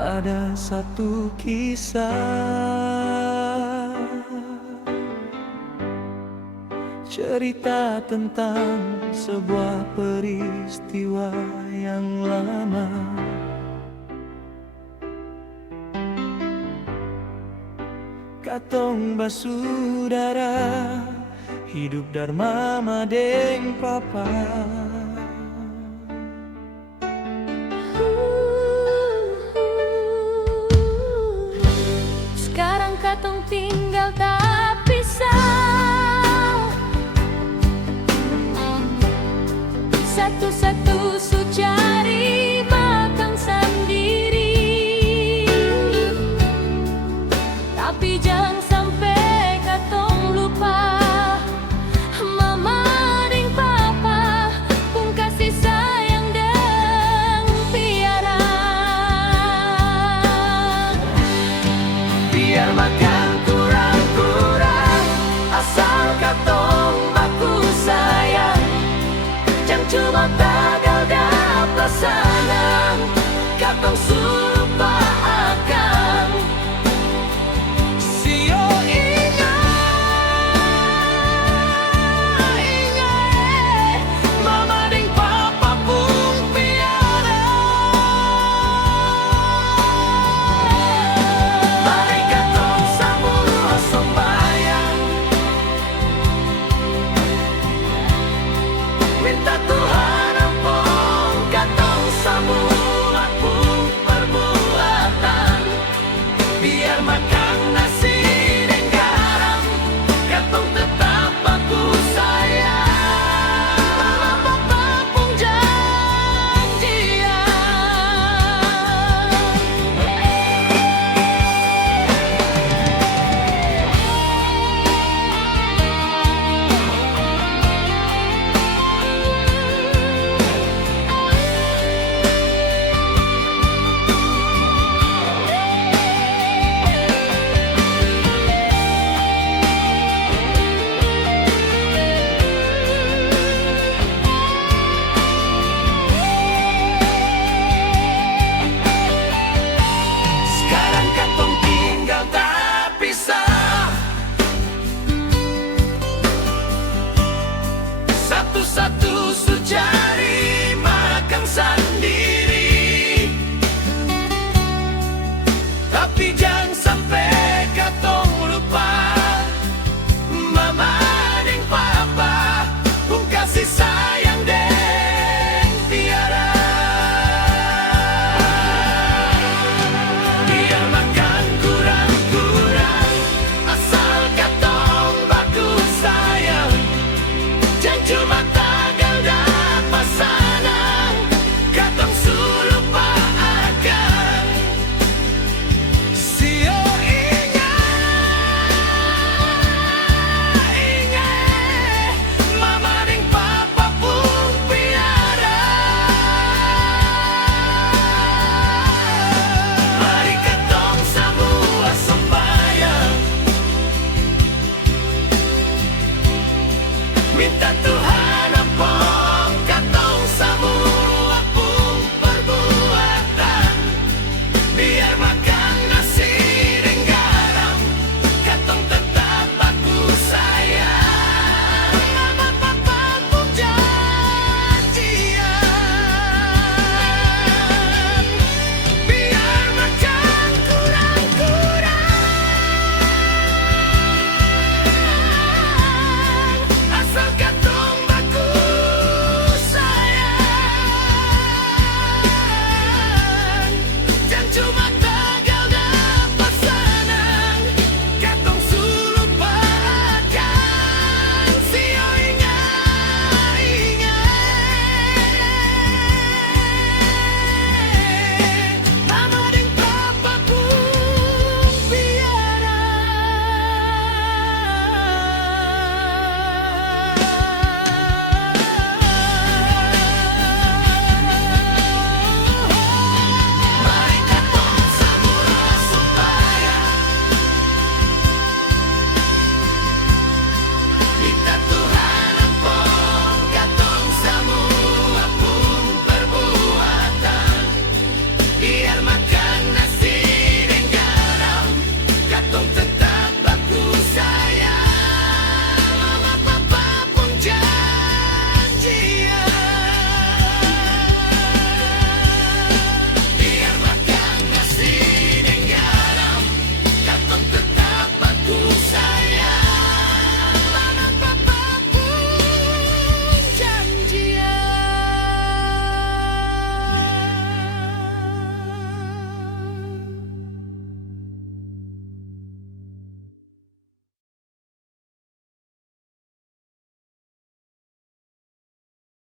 Ada satu kisah, cerita tentang sebuah peristiwa yang lama. Katong basudara, hidup Dharma madeng papa. Sekarang katong tinggal tak pisah, satu-satu su cari makan sendiri. Tapi jangan sampai katong lupa mama deng papa pun kasih sayang deng piara. Biar makan kurang-kurang, asal katong baku sayang. Jangan cuma tagal dapat senang, katong lupa akan. Sio ingat, mama deng papa pun piara. Mari katong samua sembayang, minta Tuhan ampun katong semua pun perbuatan. Biar makan nasi dan garam, katong tetap baku sayang. Mama papa pun janjian. Sekarang katong tinggal tak pisah, satu-satu su cari makan sendiri. Tapi jangan sampai katong lupa mama deng papa pun kasih sayang deng tiara. Biar makan kurang-kurang, asal katong baku sayang. Jangan cuma tagal dapat senang, katong lupa akan. Sio ingat, mama deng papa pun piara. Mari katong semua sembayang, minta Tuhan ampun katong semua pun perbuatan. Biar makan nasi dan garam, katong tetap baku sayang. Mama papa pun janjian. Biar makan kurang-kurang, asal katong baku sayang. Jangan cuma